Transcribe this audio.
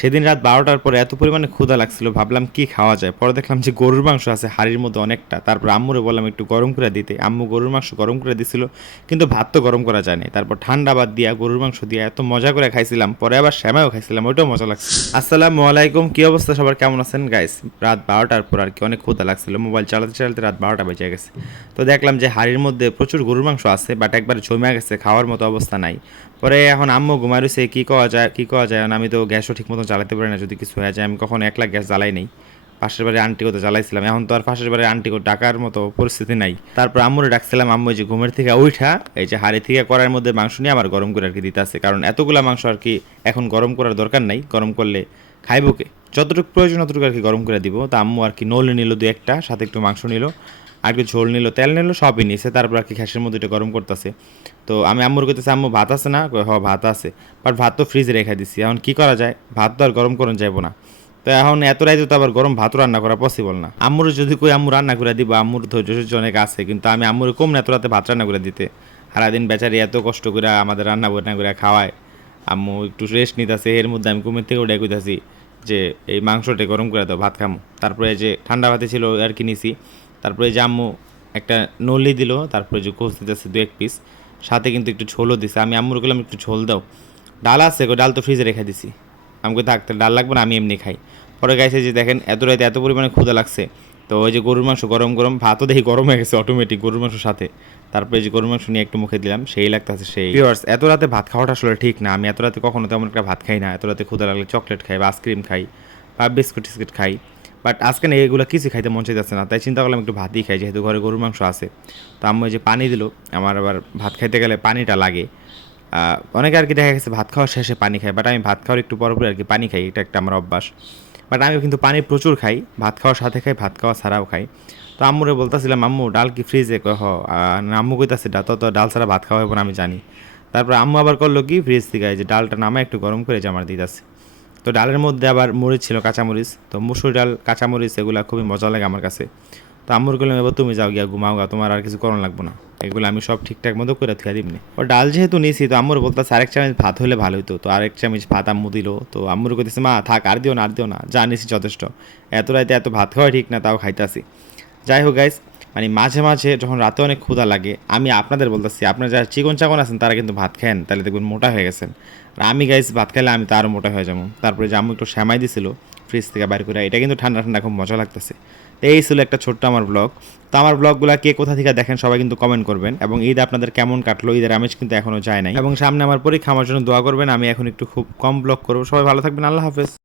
সেদিন রাত বারোটার পরে এত পরিমাণে ক্ষুধা লাগছিল, ভাবলাম কি খাওয়া যায়। পরে দেখলাম যে গরুর মাংস আছে, হাড়ির মধ্যে অনেকটা। তারপর আম্মুরে বললাম, একটু গরম করে দিতে। আম্মু গরুর মাংস গরম করে দিছিল, কিন্তু ভাত তো গরম করা যায়নি তারপর ঠান্ডা বাদ দিয়া, গরুর মাংস দিয়া এত মজা করে খাইছিলাম, পরে আবার শ্যামাও খাইছিলাম, ওইটাও মজা লাগছে আসসালামু আলাইকুম, কি অবস্থা সবার? কেমন আছেন? গাইস রাত বারোটার পর আর কি অনেক ক্ষুধা লাগছিল, মোবাইল চালাতে চালাতে রাত বারোটা বেজে গেছে। তো দেখলাম যে হাড়ির মধ্যে প্রচুর গরুর মাংস আছে বাট একবার জমে গেছে, খাওয়ার মতো অবস্থা নাই। পরে এখন আম্মু ঘুমাই রয়েছে কী করা যায়, কী করা যায়? আমি তো গ্যাসও ঠিক মতো জ্বালাতে পারি না, যদি কিছু হয়ে যায়। আমি কখনো একলা গ্যাস জ্বালাই নেই। পাশের বাড়ির আন্টিকে তো জ্বালাইছিলাম। এখন তো আর পাশের বাড়ির আন্টিকে ডাকার মতো পরিস্থিতি নাই। তারপর আম্মুরে ডাকছিলাম, আম্মু যে ঘুমের থেকে উঠা এই যে হাড়ি থেকে করার মধ্যে মাংস নিয়ে আমার গরম করে আর কি দিতে আছে। কারণ এতগুলা মাংস আর কি এখন গরম করার দরকার নাই। গরম করলে খাইবো কে? যতটুকু প্রয়োজন ততটুকু আর কি গরম করে দিব। তা আম্মু আর কি নলে নিল দু একটা, সাথে একটু মাংস নিল। আর একটু ঝোল নিল, তেল নিল, সবই নিয়েছে তারপর আর কি ঘ্যাসের মধ্যে এটা গরম করতেছে। তো আমি আম্মুর কইতেছি, আম্মু, ভাত আছে না? হ, ভাত আছে। বাট ভাত তো ফ্রিজে রেখে দিছি, এখন কি করা যায়? ভাত তো আর গরম করুন যাইবো না। তো এখন এত রাইতে তো আবার গরম ভাত রান্না করা পসিবল না। আম্মুর যদি কই, আম্মু, রান্না করে দিব। আম্মুর ধৈর্য সহ্য অনেক আছে, কিন্তু আমি আম্মুর কম না, এত রাতে ভাত রান্না করে দিতে। সারাদিন বেচারি এত কষ্ট করে আমাদের রান্না বান্না করে খাওয়ায়। আম্মু একটু রেস্ট নিতেছে, এর মধ্যে আমি কুমির থেকে উঠে কইতাছি যে, এই মাংসটা গরম করে দাও, ভাত খামো। তারপরে যে ঠান্ডা ভাতে ছিল আর কি নিছি তারপরে এই যে আম্মু একটা নলি দিল, তারপরে যে কোচ দিতেছে দু এক পিস সাথে কিন্তু একটু ঝোলও দিছে। আমি আম্মুর বললাম একটু ঝোল দাও। ডাল আছে গো, ডাল তো ফ্রিজে রেখে দিছি। আমাকে থাকতে ডাল লাগবে না, আমি এমনি খাই। পরে গাইছে যে, দেখেন, এত রাতে এত পরিমাণে ক্ষুদা লাগছে। তো ওই যে গরুর মাংস গরম গরম, ভাতও দেখি গরম হয়ে গেছে অটোমেটিক গরুর মাংসের সাথে। তারপরে যে গরুর মাংস নিয়ে একটু মুখে দিলাম, সেই লাগতেছে সেই। ভিউয়ার্স এত রাতে ভাত খাওয়াটা আসলে ঠিক না। আমি এত রাতে কখনো তেমন একটা ভাত খাই না। এত রাতে ক্ষুদা লাগলে চকলেট খাই বা আইসক্রিম খাই বা বিস্কুট টিস্কুট খাই। বাট আজকে না এগুলো কিছু খাইতে মন চাইতেছে না, তাই চিন্তা করলাম একটু ভাতই খাই, যেহেতু ঘরে গরুর মাংস আছে। তো আম্মু যে পানি দিল, আমার আবার ভাত খাইতে গেলে পানিটা লাগে। অনেকে আর কি দেখা গেছে ভাত খাওয়ার শেষে পানি খায় বাট আমি ভাত খাওয়ার একটু পর পরে আর কি পানি খাই, এটা একটা আমার অভ্যাস। বাট আমি কিন্তু পানি প্রচুর খাই, ভাত খাওয়ার সাথে খাই, ভাত খাওয়া ছাড়াও খাই। তো আম্মুরে বলতেছিলাম, আম্মু, ডাল কি ফ্রিজে কহ আম্মু কইতাছে ডা তত ডাল ছাড়া ভাত খাওয়া না, আমি জানি। তারপর আম্মু আবার করল কি ফ্রিজ থেকে যে ডালটা নামায় একটু গরম করে যে আমার দিতেছে। তো ডালের মধ্যে আবার মরিচ ছিল, কাঁচামরিচ। তো মুসুর ডাল, কাঁচামরিচ, এগুলো খুবই মজা লাগে আমার কাছে। তো আম্মুর করলাম এবার তুমি যাও গিয়া ঘুমাও গা, তোমার আর কিছু করণ লাগবো না। এগুলো আমি সব ঠিকঠাক মতো করে থিয়া দিবনি ও ডাল যেহেতু নিছি, তো আম্মুর বলতেছে, আরেক চামচ ভাত হলে ভালো হতো তো আর আরেক চামচ ভাত আম্মু দিল। তো আম্মুর কইতেছে, মা, থাক, আর দিও না, আর দিও না। যা যথেষ্ট। এত রাতে এত ভাত খাওয়া ঠিক না, তাও খাইতাছি। যাই হোক গাইস মানে মাঝে মাঝে যখন রাতে অনেক ক্ষুধা লাগে, আমি আপনাদের বলতেছি, আপনারা যারা চিকন চাকন আছেন, তারা কিন্তু ভাত খান তাহলে দেখবেন মোটা হয়ে গেছেন। আর আমি গাইস ভাত খেলে আমি তো আরও মোটা হয়ে যাব। তারপরে যে আম্মু একটু শ্যামাই দিছিল ফ্রিজ থেকে বাইর করে, এটা কিন্তু ঠান্ডা ঠান্ডা খুব মজা লাগতেছে। তো এই ছিল একটা ছোট্ট আমার ব্লগ তো আমার ব্লগগুলো কে কোথা থেকে দেখেন সবাই কিন্তু কমেন্ট করবেন। এবং ঈদ আপনাদের কেমন কাটলো? ঈদের আমেজ কিন্তু এখনও যায় নাই। এবং সামনে আমার পরীক্ষা, আমার জন্য দোয়া করবেন। আমি এখন একটু খুব কম ব্লগ করব। সবাই ভালো থাকবেন। আল্লাহ হাফেজ।